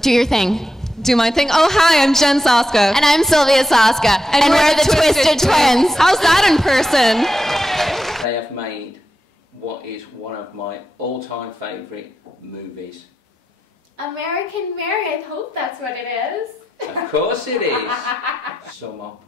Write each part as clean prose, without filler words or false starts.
Do your thing. Do my thing. Oh, hi, I'm Jen Soska. And I'm Sylvia Soska. And we're the Twisted Twins. How's that in person? They have made what is one of my all-time favourite movies. American Mary, I hope that's what it is. Of course it is. Sum up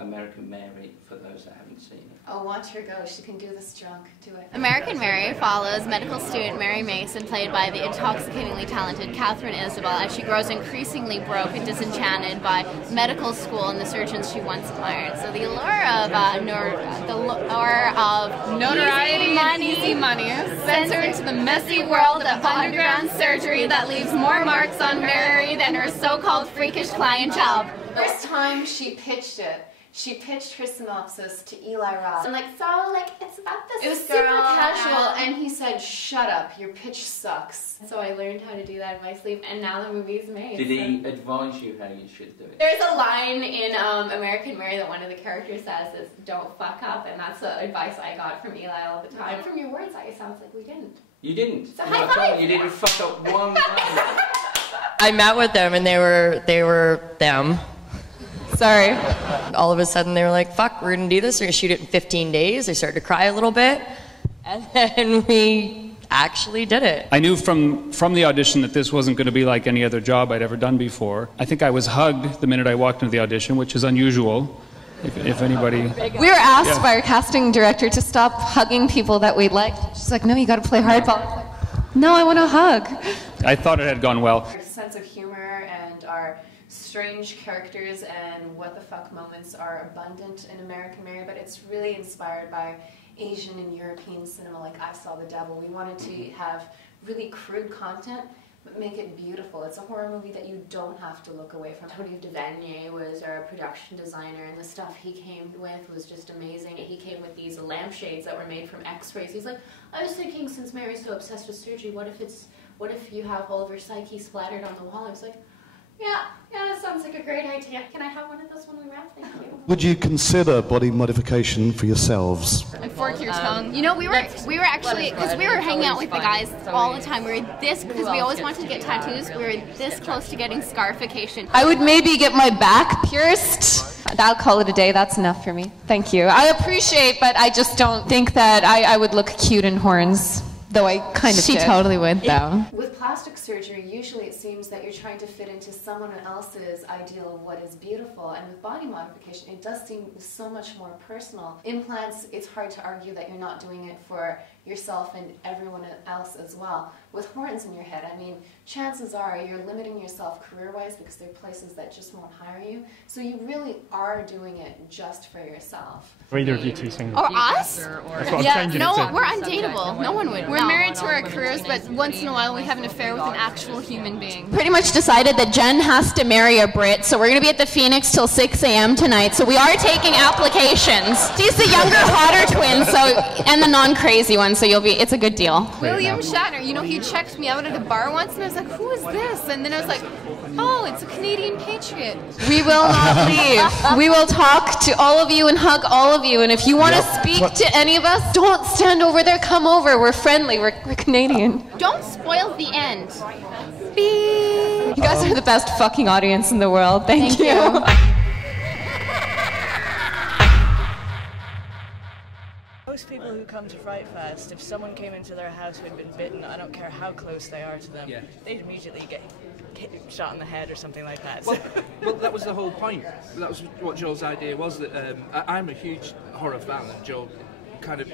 American Mary for those that haven't seen it. Oh, watch her go. She can do this drunk. Do it. American Mary follows medical student Mary Mason, played by the intoxicatingly talented Katharine Isabelle, as she grows increasingly broke and disenchanted by medical school and the surgeons she once admired. So the allure of Notoriety and easy money sends her into the messy world of underground surgery that leaves more marks on Mary than her so-called freakish clientele. First time she pitched her synopsis to Eli Roth. I'm like, it's about this girl. It was super casual, and he said, shut up, your pitch sucks. So I learned how to do that in my sleep, and now the movie's made. Did he advise you how you should do it? There's a line in American Mary that one of the characters says is, don't fuck up, and that's the advice I got from Eli all the time. From your words, it sounds like we didn't. You didn't? So high five! You didn't fuck up one line. I met with them, and they were them. Sorry. All of a sudden, they were like, fuck, we're gonna do this, we're gonna shoot it in 15 days. They started to cry a little bit, and then we actually did it. I knew from the audition that this wasn't gonna be like any other job I'd ever done before. I think I was hugged the minute I walked into the audition, which is unusual, if anybody... We were asked by our casting director to stop hugging people that we liked. She's like, no, you gotta play hardball. No, I want to hug. I thought it had gone well. Our sense of humor and our strange characters and what the fuck moments are abundant in American Mary, but it's really inspired by Asian and European cinema like I Saw the Devil. We wanted to have really crude content, but make it beautiful. It's a horror movie that you don't have to look away from. Tony Devanier was our production designer, and the stuff he came with was just amazing. He came with these lampshades that were made from x-rays. He's like, I was thinking, since Mary's so obsessed with surgery, what if you have all of her psyche splattered on the wall? I was like, yeah, that sounds like a great idea. Can I have one of those when we wrap? Thank you. Would you consider body modification for yourselves? And fork your tongue. You know, we were actually, because we were hanging out with the guys all the time. We were this, because we always wanted to get tattoos, we were this close to getting scarification. I would maybe get my back pierced. I'll call it a day. That's enough for me. Thank you. I appreciate, but I just don't think that I would look cute in horns. Though I kind of She did. totally would, though. With plastic surgery, usually it seems that you're trying to fit into someone else's ideal of what is beautiful, and with body modification, it does seem so much more personal. Implants, it's hard to argue that you're not doing it for yourself and everyone else as well. With horns in your head, I mean, chances are you're limiting yourself career-wise because there are places that just won't hire you. So you really are doing it just for yourself. Are either of you two single? Or us? Yeah, no, we're undateable. No one would. We're married to our careers, but once in a while we have an affair with an actual human being. Pretty much decided that Jen has to marry a Brit, so we're going to be at the Phoenix till 6 a.m. tonight, so we are taking applications. She's the younger, hotter twin, and the non-crazy one, so it's a good deal. William Shatner, you know, he checked me out at a bar once, and I was like, who is this? And then I was like, oh, it's a Canadian patriot. We will not leave. We will talk to all of you and hug all of you, and if you want to speak to any of us, don't stand over there, come over. We're friendly, we're Canadian. Don't spoil the end. You guys are the best fucking audience in the world. Thank you. Most people who come to FrightFest, if someone came into their house who had been bitten, I don't care how close they are to them, they'd immediately get shot in the head or something like that. Well, that was the whole point. That was what Joel's idea was, that I'm a huge horror fan, and Joel kind of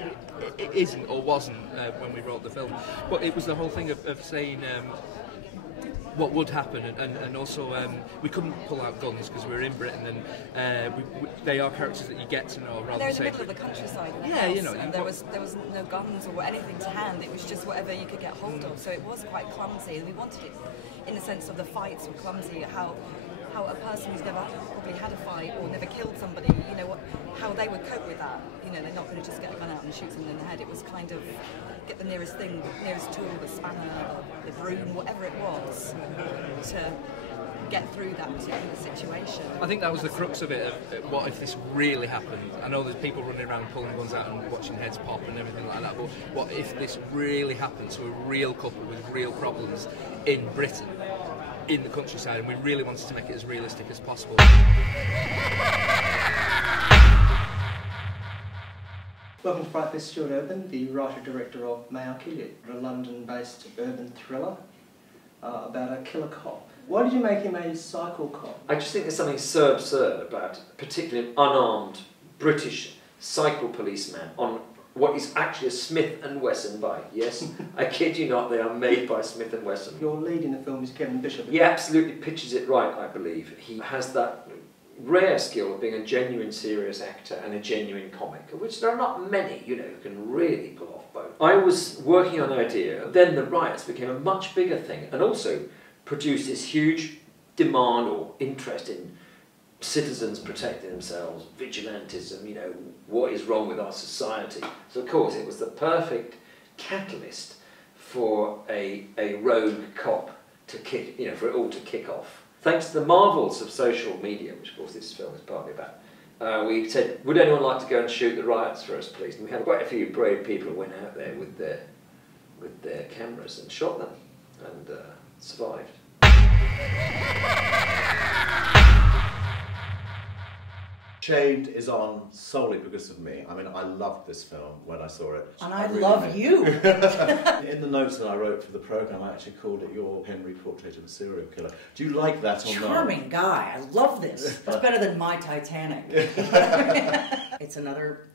isn't or wasn't when we wrote the film. But it was the whole thing of saying what would happen, and also we couldn't pull out guns because we were in Britain, and they are characters that you get to know rather than they're in the middle of the countryside. In the house, you know, and there was no guns or anything to hand. It was just whatever you could get hold of. So it was quite clumsy, and we wanted it in the sense of the fights were clumsy. How a person who's never probably had a fight or never killed somebody, you know, how they would cope with that. You know, they're not going to just get a gun out and shoot someone in the head. It was kind of get the nearest thing, the nearest tool, the spanner, the broom, whatever it was, to get through that particular situation. I think that was the crux of it, of what if this really happened. I know there's people running around pulling guns out and watching heads pop and everything like that, but what if this really happened to a real couple with real problems in Britain? in the countryside, and we really wanted to make it as realistic as possible. Welcome to FrightFest, Stuart Urban, the writer-director of May I Kill You, a London-based urban thriller about a killer cop. Why did you make him a cycle cop? I just think there's something so absurd about particularly an unarmed British cycle policeman on what is actually a Smith & Wesson bike. Yes, I kid you not, they are made by Smith & Wesson. Your lead in the film is Kevin Bishop. He absolutely pitches it right, I believe. He has that rare skill of being a genuine serious actor and a genuine comic, of which there are not many, you know, who can really pull off both. I was working on an idea, then the riots became a much bigger thing, and also produced this huge demand or interest in citizens protecting themselves, vigilantism, you know, what is wrong with our society. So of course it was the perfect catalyst for a rogue cop to kick, you know, for it all to kick off. Thanks to the marvels of social media, which of course this film is partly about, we said, would anyone like to go and shoot the riots for us, please? And we had quite a few brave people who went out there with their cameras and shot them, and survived. Chained is on solely because of me. I mean, I loved this film when I saw it. And I love you! In the notes that I wrote for the programme, I actually called it Your Henry Portrait of a Serial Killer. Do you like that or not? Charming guy. I love this. It's better than My Titanic. It's another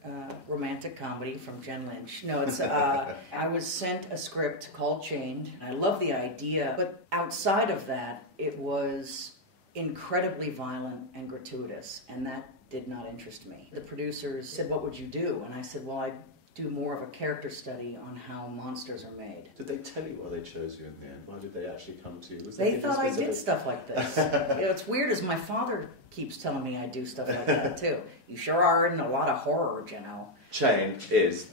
romantic comedy from Jen Lynch. No, it's, I was sent a script called Chained, and I love the idea, but outside of that, it was incredibly violent and gratuitous, and that did not interest me. The producers said, what would you do? And I said, well, I'd do more of a character study on how monsters are made. Did they tell you why they chose you in the end? Why did they actually come to you? They thought I did stuff like this. You know, it's weird as my father keeps telling me I do stuff like that too. You sure are in a lot of horror, you know. Chained is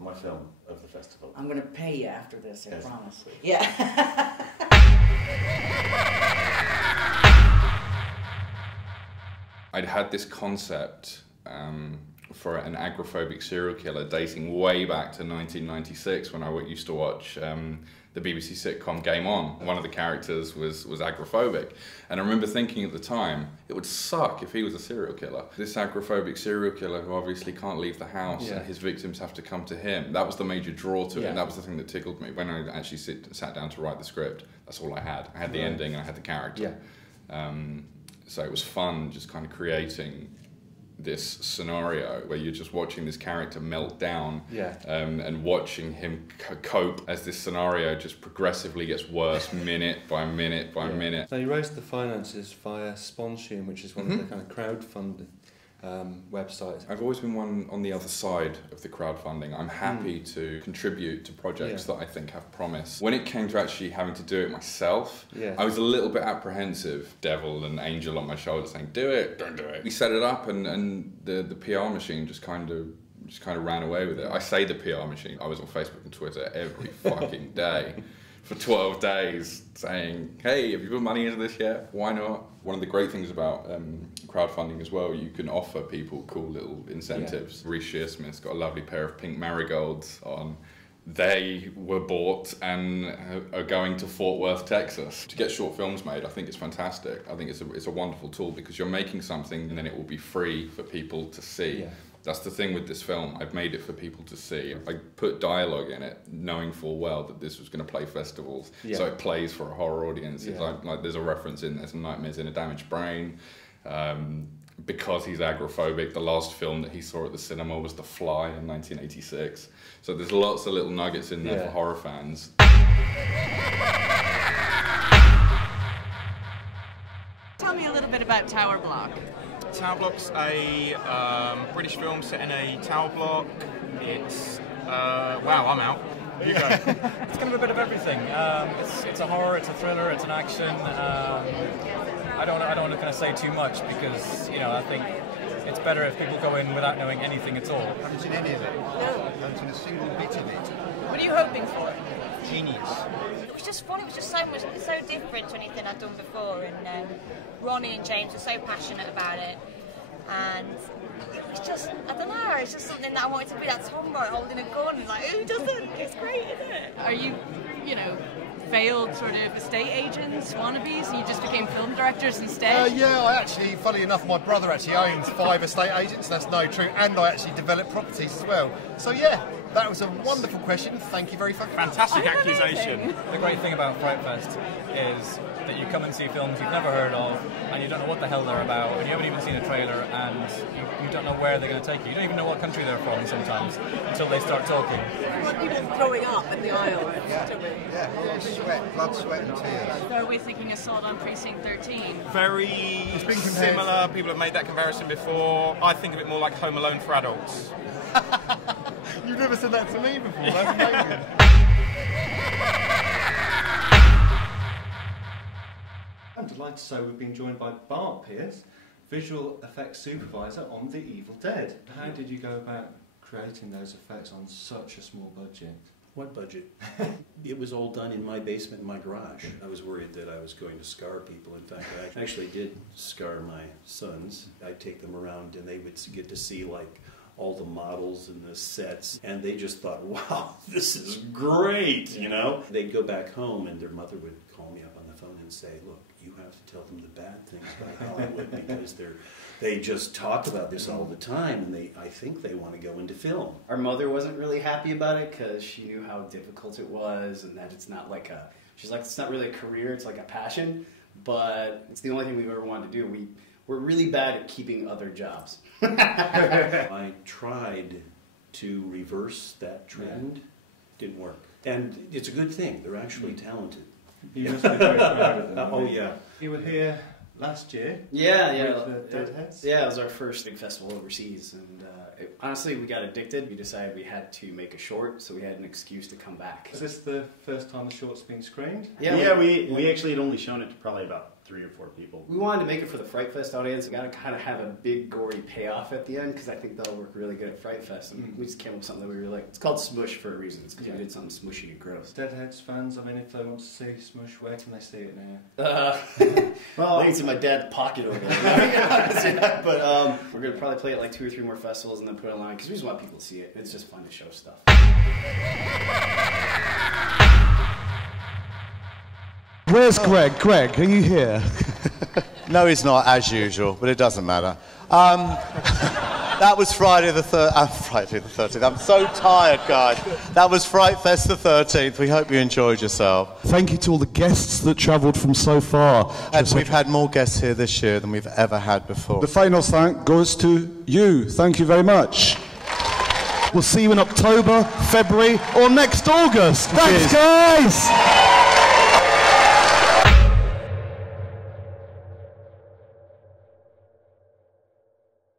my film of the festival. I'm going to pay you after this, I yes. promise. Yeah. I'd had this concept for an agoraphobic serial killer dating way back to 1996 when I used to watch the BBC sitcom Game On. One of the characters was agoraphobic, and I remember thinking at the time it would suck if he was a serial killer. This agoraphobic serial killer who obviously can't leave the house and his victims have to come to him. That was the major draw to it, and that was the thing that tickled me. When I actually sat down to write the script, that's all I had. I had the ending and I had the character. So it was fun just kind of creating this scenario where you're just watching this character melt down and watching him cope as this scenario just progressively gets worse minute by minute by minute. So you raised the finances via Sponsium, which is one of the kind of crowdfunding websites. I've always been one on the other side of the crowdfunding. I'm happy to contribute to projects that I think have promise. When it came to actually having to do it myself, I was a little bit apprehensive, devil and angel on my shoulder saying, do it, don't do it. We set it up and the PR machine just kind of ran away with it. I say the PR machine. I was on Facebook and Twitter every fucking day for 12 days saying, hey, have you put money into this yet? Why not? One of the great things about crowdfunding as well, you can offer people cool little incentives. Reese Shearsmith's got a lovely pair of pink marigolds on. They were bought and are going to Fort Worth, Texas. To get short films made, I think it's fantastic. I think it's a wonderful tool because you're making something and then it will be free for people to see. That's the thing with this film. I've made it for people to see. I put dialogue in it, knowing full well that this was going to play festivals, so it plays for a horror audience. It's like there's a reference in there, some Nightmares in a Damaged Brain. Because he's agoraphobic, the last film that he saw at the cinema was The Fly in 1986. So there's lots of little nuggets in there for horror fans. Tell me a little bit about Tower Block. Tower Block's a British film set in a tower block. It's wow, I'm out. You go. It's kind of a bit of everything. It's a horror, it's a thriller, it's an action. I don't want to kind of say too much because I think it's better if people go in without knowing anything at all. I haven't seen any of it. No. I haven't seen a single bit of it. What are you hoping for? Genius. It was just fun. It was just so different to anything I'd done before, and Ronnie and James were so passionate about it, and it was just, I don't know, it's just something that I wanted to be, that tomboy holding a gun, like, who doesn't? It's great, isn't it? Are you, failed sort of estate agents, wannabes, and you just became film directors instead? Yeah, I actually, funny enough, my brother actually owns 5 estate agents, that's no true, and I actually develop properties as well. So yeah, that was a wonderful question. Thank you very much. Fantastic accusation. The great thing about FrightFest is that you come and see films you've never heard of, and you don't know what the hell they're about, and you haven't even seen a trailer, and you don't know where they're going to take you. You don't even know what country they're from sometimes until they start talking. People throwing up in the aisle. Yeah, sweat, blood, sweat and tears. So are we thinking Assault on Precinct 13? Very similar. People have made that comparison before. I think of it more like Home Alone for adults. You've never said that to me before, that's amazing. I'm delighted to say we've been joined by Bart Pierce, visual effects supervisor on The Evil Dead. How did you go about creating those effects on such a small budget? What budget? It was all done in my basement in my garage. I was worried that I was going to scar people. In fact, I actually did scar my sons. I'd take them around and they would get to see like all the models and the sets, and they just thought, wow, this is great, you know? They'd go back home and their mother would call me up on the phone and say, look, you have to tell them the bad things about Hollywood because they just talk about this all the time, and I think they want to go into film. Our mother wasn't really happy about it because she knew how difficult it was, and that it's not like she's like, it's not really a career, it's like a passion, but it's the only thing we've ever wanted to do. We're really bad at keeping other jobs. I tried to reverse that trend. Didn't work. And it's a good thing. They're actually talented. You must be very proud of them. Oh, yeah. You were here last year. Yeah. With the Deadheads. Yeah, it was our first big festival overseas, and honestly, we got addicted. We decided we had to make a short, so we had an excuse to come back. Is this the first time the short's been screened? Yeah, we actually had only shown it to probably about 3 or 4 people. We wanted to make it for the FrightFest audience. We got to kind of have a big gory payoff at the end because I think that'll work really good at FrightFest. And we just came up with something that we really like. It's called SMUSH for a reason. It's because we did something smushy and gross. Deadheads fans, I mean, if they want to see SMUSH, where can they see it now? Well, I think it's in my dad's pocket over there. But we're going to probably play it like 2 or 3 more festivals and then put it online because we just want people to see it. It's just fun to show stuff. Where's Greg? Greg, are you here? No, he's not, as usual, but it doesn't matter. That was Friday the 13th. I'm so tired, guys. That was FrightFest the 13th. We hope you enjoyed yourself. Thank you to all the guests that travelled from so far. And we've had more guests here this year than we've ever had before. The final thank goes to you. Thank you very much. We'll see you in October, February, or next August. Thanks, guys!